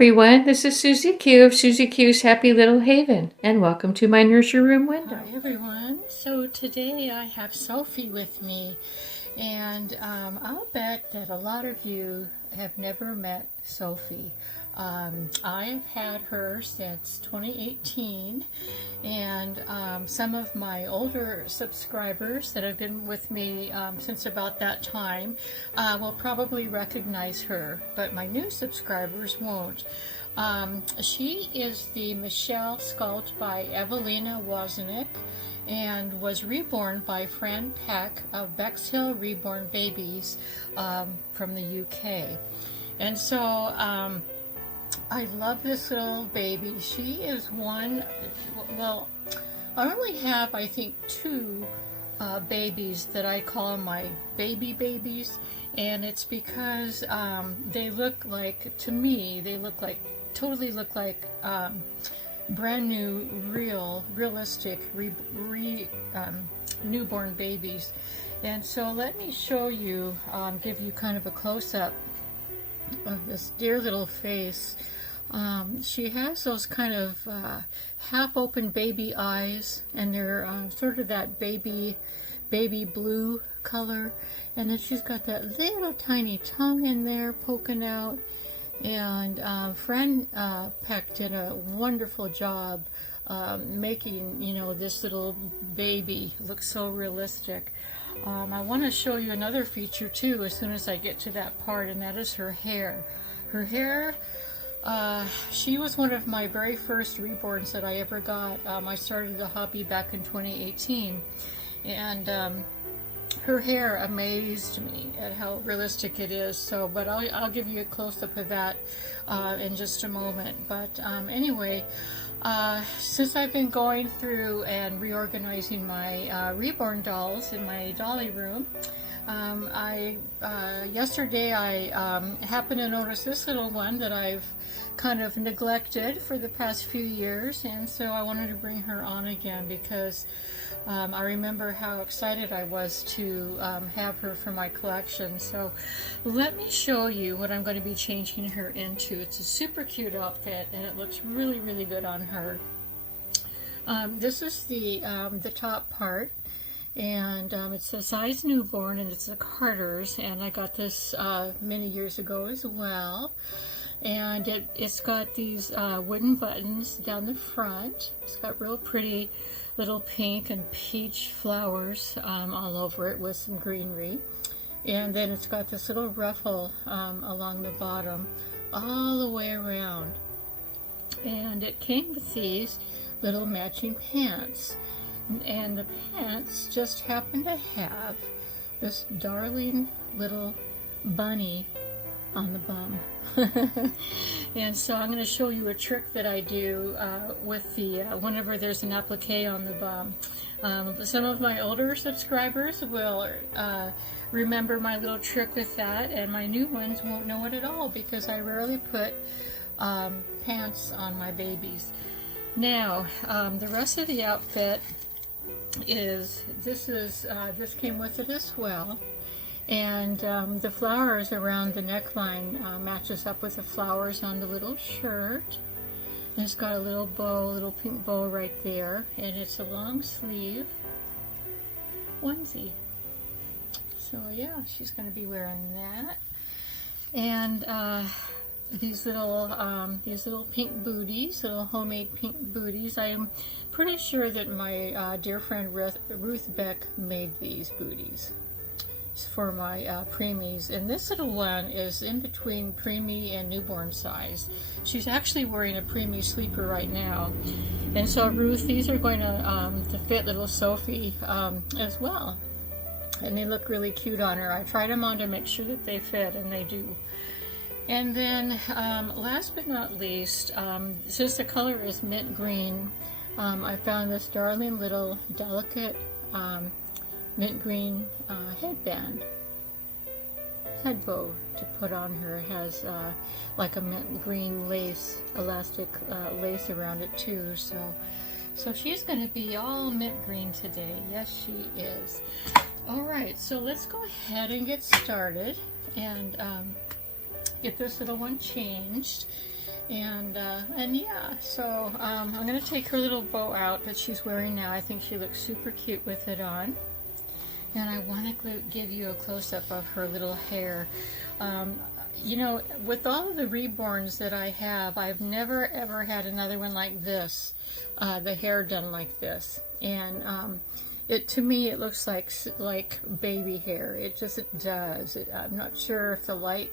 everyone, this is Susie Q of Susie Q's Happy Little Haven, and welcome to my nursery room window. Hi everyone, so today I have Sophie with me, and I'll bet that a lot of you have never met Sophie. I've had her since 2018, and some of my older subscribers that have been with me since about that time will probably recognize her, but my new subscribers won't. She is the Sculpt by Evelina Wosnjuk and was reborn by Fran Peck of Bexhill Reborn Babies from the UK. And so I love this little baby. She is one, well, I only have, I think, two babies that I call my baby babies, and it's because they look like, to me, they look like, totally look like brand new, realistic newborn babies. And so let me show you, give you kind of a close-up of this dear little face. She has those kind of half-open baby eyes, and they're sort of that baby blue color, and then she's got that little tiny tongue in there poking out. And Fran Peck did a wonderful job making, you know, this little baby look so realistic. I want to show you another feature too as soon as I get to that part, and that is her hair. Her hair, she was one of my very first reborns that I ever got. I started the hobby back in 2018, and her hair amazed me at how realistic it is. So, but I'll give you a close-up of that in just a moment. But anyway, since I've been going through and reorganizing my reborn dolls in my dolly room, yesterday I happened to notice this little one that I've kind of neglected for the past few years, and so I wanted to bring her on again because I remember how excited I was to have her for my collection. So let me show you what I'm going to be changing her into. It's a super cute outfit, and it looks really, really good on her. This is the top part, and it's a size newborn, and it's a Carter's, and I got this many years ago as well. And it's got these wooden buttons down the front. It's got real pretty little pink and peach flowers all over it with some greenery. And then it's got this little ruffle along the bottom all the way around. And it came with these little matching pants. And the pants just happen to have this darling little bunny on the bum. And so I'm going to show you a trick that I do with the whenever there's an applique on the bum. Some of my older subscribers will remember my little trick with that, and my new ones won't know it at all because I rarely put pants on my babies. Now the rest of the outfit is this came with it as well. And the flowers around the neckline matches up with the flowers on the little shirt. And it's got a little bow, a little pink bow right there. And it's a long sleeve onesie. So yeah, she's going to be wearing that. And these little pink booties, little homemade pink booties. I am pretty sure that my dear friend Ruth Beck made these booties for my preemies, and this little one is in between preemie and newborn size. She's actually wearing a preemie sleeper right now, and so Ruth, these are going to fit little Sophie as well, and they look really cute on her. I tried them on to make sure that they fit, and they do. And then last but not least, since the color is mint green, I found this darling little delicate mint green headband, head bow to put on her. It has like a mint green lace, elastic lace around it too. So she's going to be all mint green today. Yes, she is. All right, so let's go ahead and get started and get this little one changed. And yeah, so I'm gonna take her little bow out that she's wearing now. I think she looks super cute with it on. And I want to give you a close-up of her little hair. You know, with all of the reborns that I have, I've never ever had another one like this, the hair done like this. And to me, it looks like baby hair. It does. I'm not sure if the light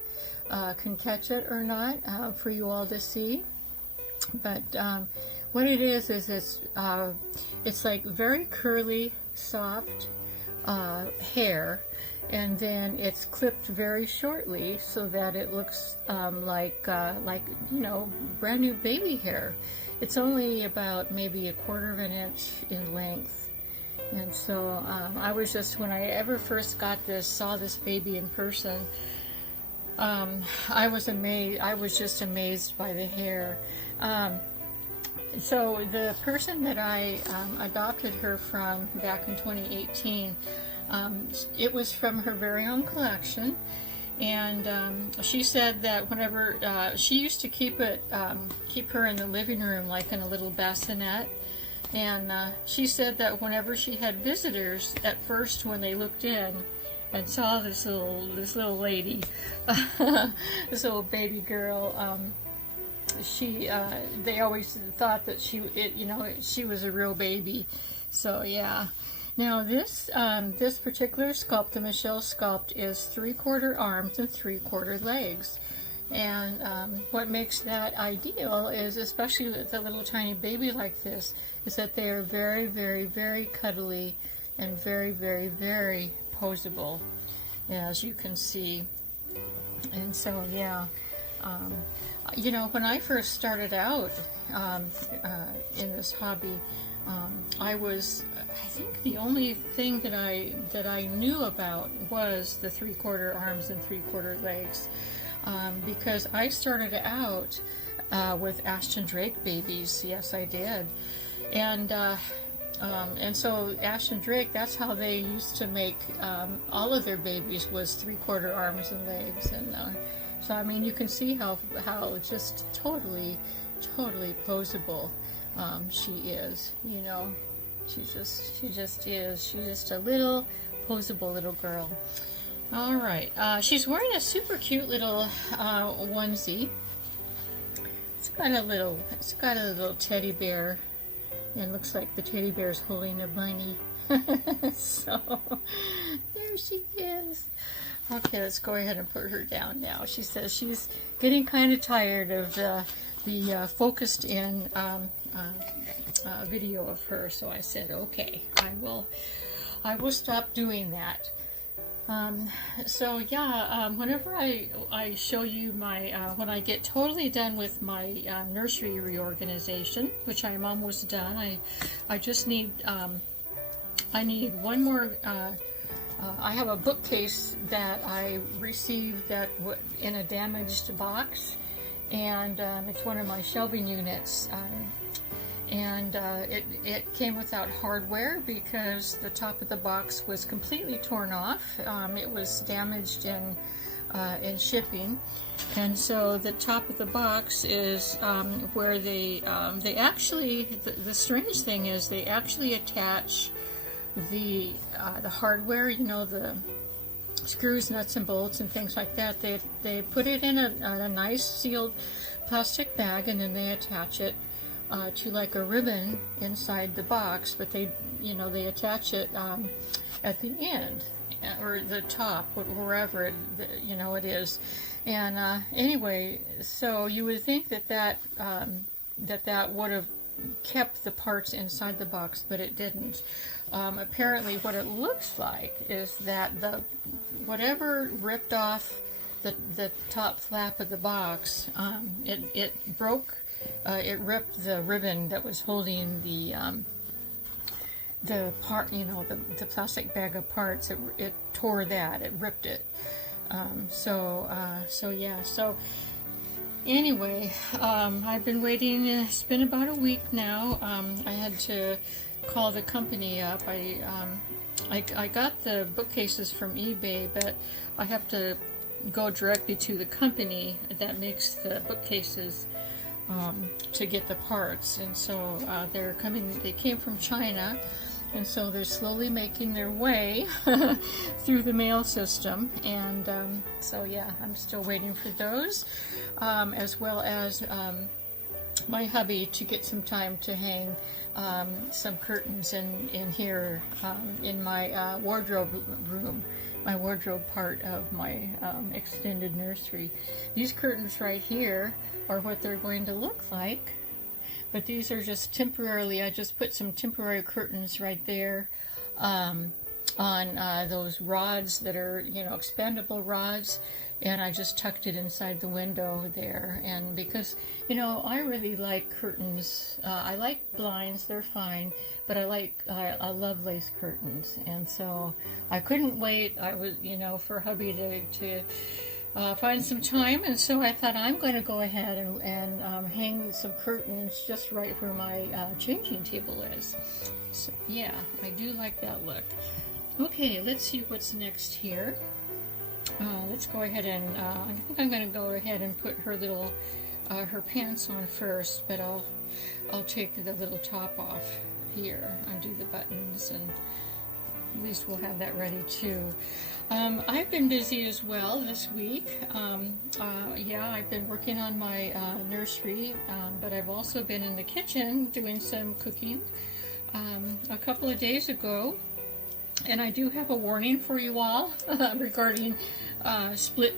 can catch it or not for you all to see. But what it is it's like very curly, soft hair, and then it's clipped very shortly so that it looks like you know, brand new baby hair. It's only about maybe 1/4 of an inch in length. And so I was just, when I ever first saw this baby in person, I was amazed. I was just amazed by the hair. So the person that I adopted her from back in 2018, it was from her very own collection, and she said that whenever she used to keep her in the living room like in a little bassinet, and she said that whenever she had visitors, at first when they looked in and saw this little lady, this little baby girl, they always thought that she was a real baby. So yeah. Now this particular sculpt, the Michelle sculpt, is 3/4 arms and 3/4 legs. And what makes that ideal is, especially with a little tiny baby like this, is that they are very, very, very cuddly and very, very, very poseable, as you can see. And so yeah. You know, when I first started out in this hobby, I think the only thing that I knew about was the 3/4 arms and 3/4 legs, because I started out with Ashton Drake babies. Yes, I did, and so Ashton Drake, that's how they used to make all of their babies, was 3/4 arms and legs. And so I mean, you can see how just totally poseable she is. You know, she just is. She's just a little poseable little girl. All right, she's wearing a super cute little onesie. It's got a little teddy bear, and looks like the teddy bear's holding a bunny. So there she is. Okay, let's go ahead and put her down now. She says she's getting kind of tired of the focused in video of her. So I said, okay, I will stop doing that. So yeah, whenever I show you my when I get totally done with my nursery reorganization, which I am almost done, I just need I need one more. I have a bookcase that I received in a damaged box, and it's one of my shelving units, and it came without hardware because the top of the box was completely torn off. It was damaged in shipping, and so the top of the box is where they actually, the strange thing is, they actually attach the hardware, you know, the screws, nuts, and bolts, and things like that. They put it in a nice sealed plastic bag, and then they attach it to like a ribbon inside the box. But they attach it at the end or the top, wherever it is. And anyway, so you would think that would have kept the parts inside the box, but it didn't. Apparently what it looks like is that whatever ripped off the top flap of the box, it broke, it ripped the ribbon that was holding the part, the plastic bag of parts. It tore that, it ripped it. So yeah, so anyway, I've been waiting. It's been about a week now. I had to call the company up. I got the bookcases from eBay, but I have to go directly to the company that makes the bookcases to get the parts, and so they came from China, and so they're slowly making their way through the mail system, and so yeah, I'm still waiting for those, as well as my hubby to get some time to hang some curtains in here in my wardrobe room, my wardrobe part of my extended nursery. These curtains right here are what they're going to look like, but these are just temporarily, I just put some temporary curtains right there on those rods that are, expandable rods, and I just tucked it inside the window there. And because, I really like curtains, I like blinds, they're fine, but I love lace curtains, and so I couldn't wait. I was, for hubby to find some time, and so I thought I'm going to go ahead and hang some curtains just right where my changing table is. So yeah, I do like that look. Okay, let's see what's next here. Let's go ahead and I think I'm going to go ahead and put her little her pants on first, but I'll take the little top off here, undo the buttons, and at least we'll have that ready too. I've been busy as well this week. Yeah, I've been working on my nursery, but I've also been in the kitchen doing some cooking a couple of days ago. And I do have a warning for you all regarding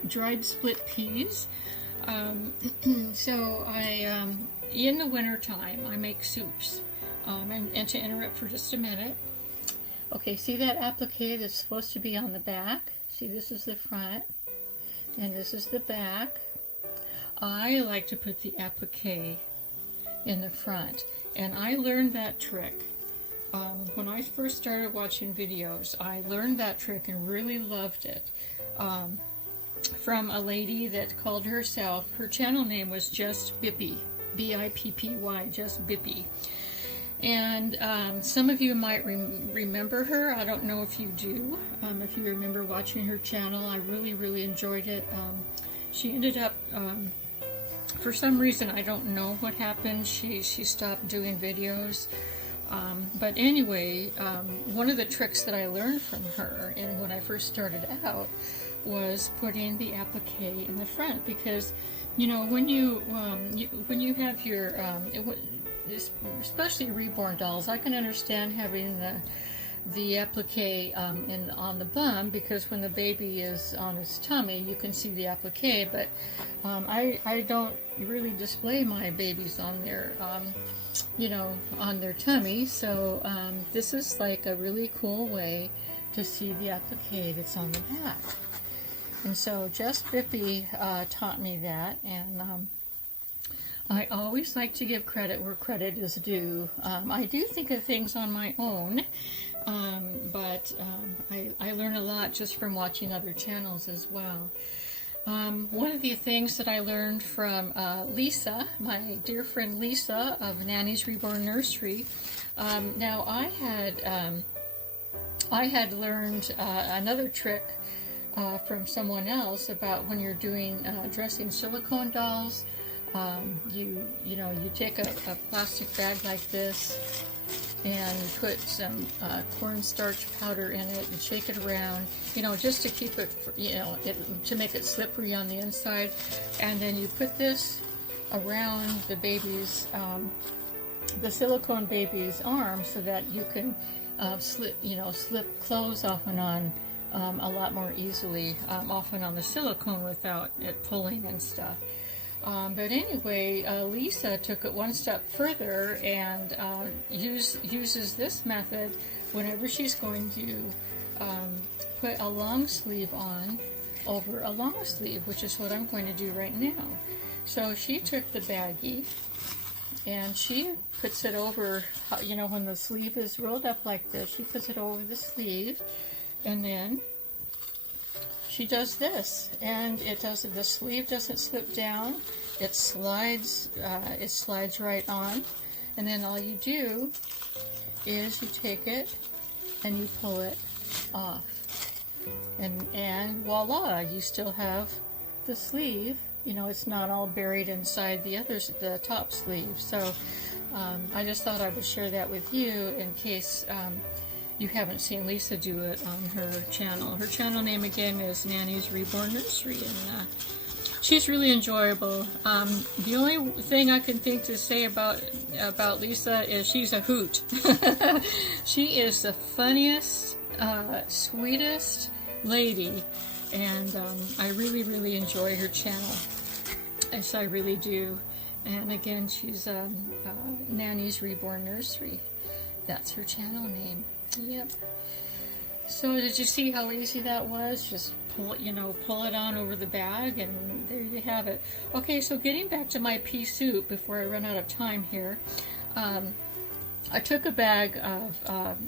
dried split peas. So in the winter time, I make soups. And to interrupt for just a minute. Okay, see that applique that's supposed to be on the back? See, this is the front, and this is the back. I like to put the applique in the front, and I learned that trick. When I first started watching videos, I learned that trick and really loved it from a lady that called herself, her channel name was Just Bippy, B-I-P-P-Y, Just Bippy. And some of you might remember her. I don't know if you do. If you remember watching her channel, I really, really enjoyed it. She ended up, for some reason, I don't know what happened. She stopped doing videos. But anyway, one of the tricks that I learned from her, and when I first started out, was putting the applique in the front, because when you have your especially Reborn dolls, I can understand having the applique on the bum, because when the baby is on his tummy, you can see the applique. But I don't really display my babies on their on their tummy, so this is like a really cool way to see the applique that's on the back. And so Just Bippy taught me that, and I always like to give credit where credit is due. I do think of things on my own, but I learn a lot just from watching other channels as well. One of the things that I learned from Lisa, my dear friend Lisa of Nanny's Reborn Nursery. Now I had learned another trick from someone else about when you're doing dressing silicone dolls. You take a plastic bag like this, and you put some cornstarch powder in it and shake it around, just to keep it, to make it slippery on the inside. And then you put this around the baby's, the silicone baby's arm, so that you can slip clothes off and on a lot more easily, off and on the silicone without it pulling and stuff. But anyway, Lisa took it one step further and uses this method whenever she's going to put a long sleeve on over a long sleeve, which is what I'm going to do right now. So she took the baggie and she puts it over, when the sleeve is rolled up like this, she puts it over the sleeve, and then she does this, and the sleeve doesn't slip down. It slides right on, and then all you do is you take it and you pull it off, and voila, you still have the sleeve, you know, it's not all buried inside the top sleeve. So I just thought I would share that with you in case you haven't seen Lisa do it on her channel. Her channel name again is Nanny's Reborn Nursery, and she's really enjoyable. The only thing I can think to say about Lisa is she's a hoot. She is the funniest, sweetest lady, and I really, really enjoy her channel. Yes, I really do. And again, she's Nanny's Reborn Nursery. That's her channel name. Yep. So did you see how easy that was? Just pull it on over the bag, and there you have it. Okay, so getting back to my pea soup before I run out of time here. I took a bag of,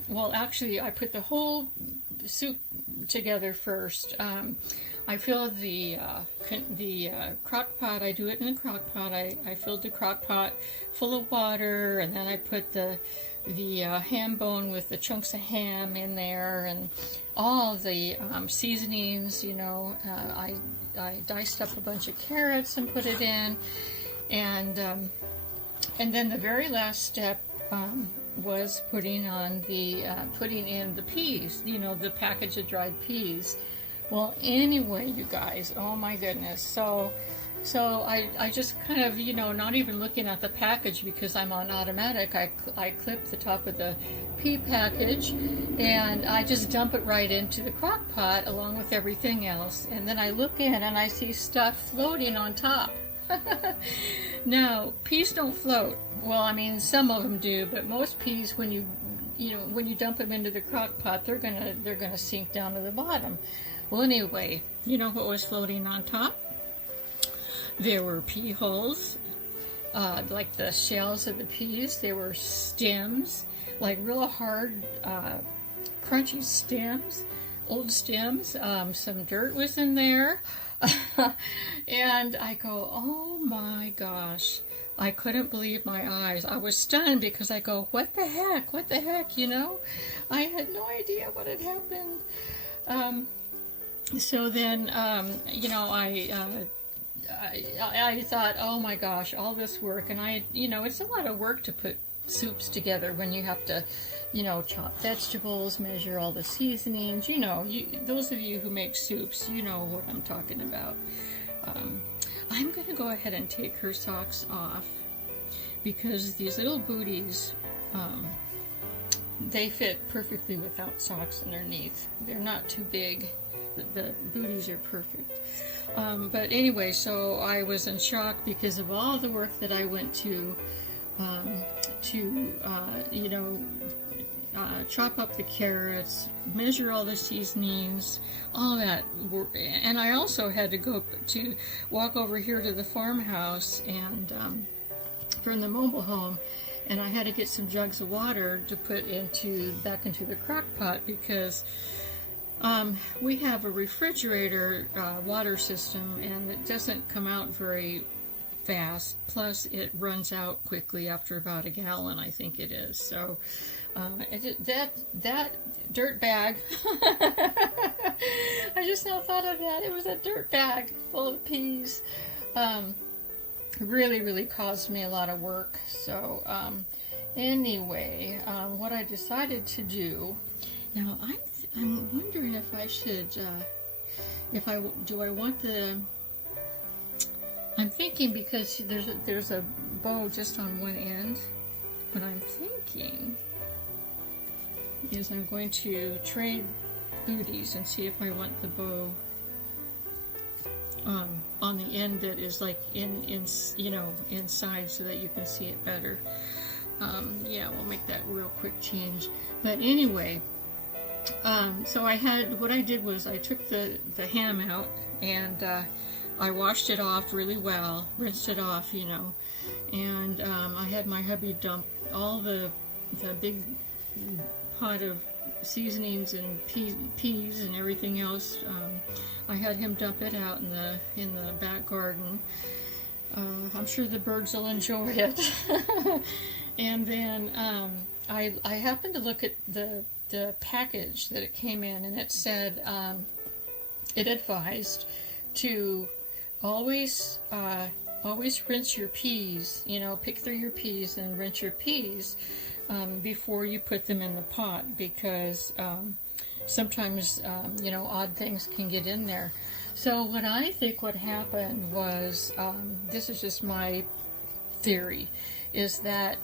well, actually, I put the whole soup together first. I filled the crock pot. I do it in a crock pot. I filled the crock pot full of water, and then I put the ham bone with the chunks of ham in there, and all the seasonings. You know, I diced up a bunch of carrots and put it in, and then the very last step was putting in the peas. You know, the package of dried peas. Well, anyway, you guys, oh my goodness. So I just kind of, you know, not even looking at the package because I'm on automatic, I clip the top of the pea package and I just dump it right into the crock pot along with everything else. And then I look in and I see stuff floating on top. Now, peas don't float. Well, I mean, some of them do, but most peas, when you dump them into the crock pot, they're gonna sink down to the bottom. Well, anyway, you know what was floating on top? There were pea holes, like the shells of the peas. There were stems, like real hard, crunchy stems, old stems. Some dirt was in there. And I go, oh my gosh. I couldn't believe my eyes. I was stunned because I go, what the heck, you know? I had no idea what had happened. So then, you know, I thought, oh my gosh, all this work, and you know, it's a lot of work to put soups together when you have to, you know, chop vegetables, measure all the seasonings. You know, those of you who make soups, you know what I'm talking about. I'm going to go ahead and take her socks off because these little booties, they fit perfectly without socks underneath. They're not too big. The booties are perfect. But anyway, so I was in shock because of all the work that I went to you know, chop up the carrots, measure all the seasonings, all that. And I also had to walk over here to the farmhouse and from the mobile home, and I had to get some jugs of water to put back into the crock pot because we have a refrigerator water system, and it doesn't come out very fast. Plus, it runs out quickly after about a gallon, I think it is. So, that dirt bag, I just now thought of that. It was a dirt bag full of peas. Really, really caused me a lot of work. So, anyway, what I decided to do now, I'm wondering if I should, I'm thinking because there's a bow just on one end, what I'm thinking is I'm going to trade booties and see if I want the bow on the end that is like inside so that you can see it better. Yeah, we'll make that real quick change. But anyway, so what I did was I took the ham out and I washed it off really well, rinsed it off, you know, and I had my hubby dump all the big pot of seasonings and peas and everything else. I had him dump it out in the back garden. I'm sure the birds will enjoy it. And then I happened to look at the package that it came in, and it said it advised to always rinse your peas. You know, pick through your peas and rinse your peas before you put them in the pot, because sometimes you know, odd things can get in there. So what I think what happened was, this is just my theory, is that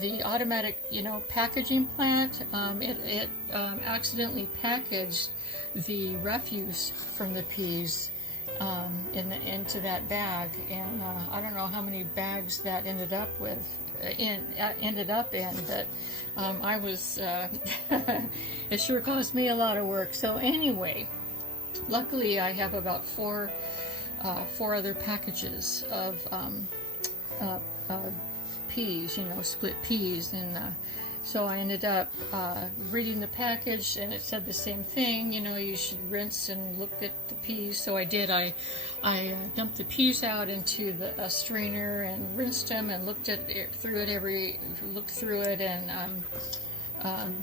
the automatic, you know, packaging plant, it accidentally packaged the refuse from the peas into that bag, and I don't know how many bags that ended up in, but I was it sure cost me a lot of work. So anyway, luckily I have about four other packages of peas, you know, split peas, and so I ended up reading the package, and it said the same thing, you know, you should rinse and look at the peas. So I did. I dumped the peas out into a strainer and rinsed them and looked through it, and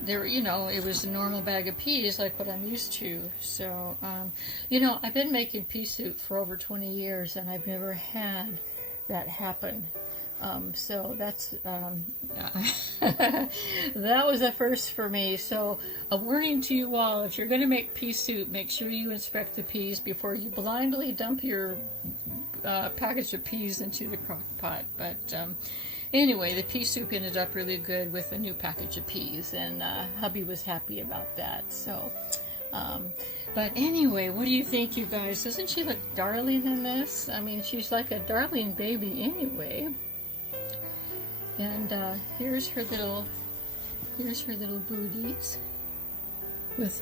there, you know, it was a normal bag of peas like what I'm used to. So you know, I've been making pea soup for over 20 years, and I've never had that happen. So that's that was a first for me. So a warning to you all: if you're going to make pea soup, make sure you inspect the peas before you blindly dump your package of peas into the crock pot. But anyway, the pea soup ended up really good with a new package of peas, and hubby was happy about that. So but anyway, what do you think, you guys? Doesn't she look darling in this? I mean, she's like a darling baby anyway. And here's her little booties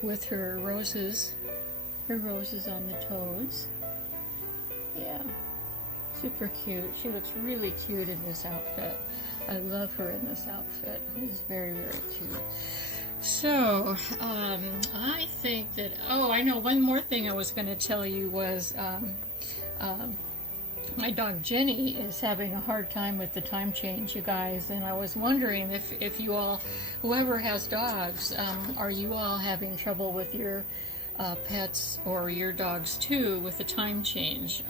with her roses on the toes. Yeah, super cute. She looks really cute in this outfit. I love her in this outfit. It is very, very cute. So I think that, oh, I know one more thing I was going to tell you was my dog Jenny is having a hard time with the time change, you guys, and I was wondering if you all, whoever has dogs, are you all having trouble with your pets or your dogs too with the time change?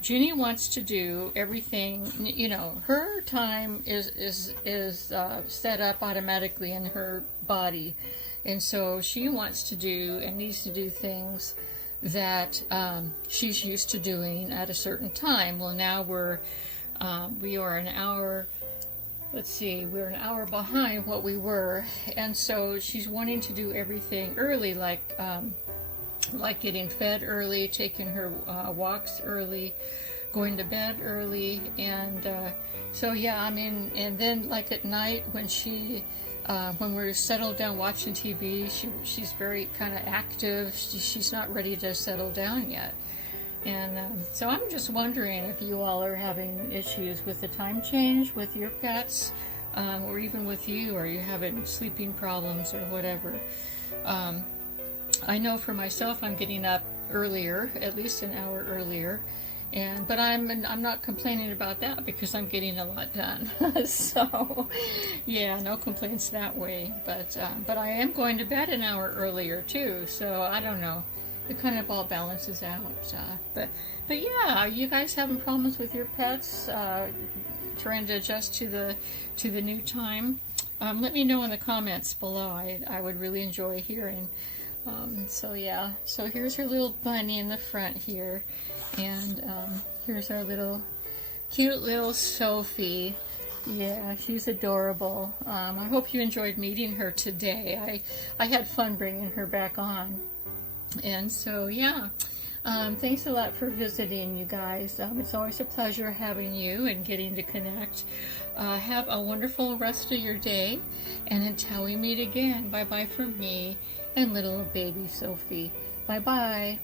Jenny wants to do everything, you know, her time is set up automatically in her body, and so she wants to do and needs to do things that she's used to doing at a certain time. Well, now we are an hour, let's see, we're an hour behind what we were, and so she's wanting to do everything early, like getting fed early, taking her walks early, going to bed early, and so yeah, I mean, and then like at night when we're settled down watching TV, she's very kind of active. She's not ready to settle down yet. And so I'm just wondering if you all are having issues with the time change with your pets, or even with you. Are you having sleeping problems or whatever? I know for myself, I'm getting up earlier, at least an hour earlier. But I'm not complaining about that because I'm getting a lot done. So yeah, no complaints that way. But I am going to bed an hour earlier too. So I don't know. It kind of all balances out. But yeah, are you guys having problems with your pets trying to adjust to the new time? Let me know in the comments below. I would really enjoy hearing. So yeah, so here's her little bunny in the front here, and here's our cute little Sophie. Yeah, she's adorable. I hope you enjoyed meeting her today. I had fun bringing her back on, and so yeah, thanks a lot for visiting, you guys. It's always a pleasure having you and getting to connect. Have a wonderful rest of your day, and until we meet again, bye bye from me and little baby Sophie. Bye bye.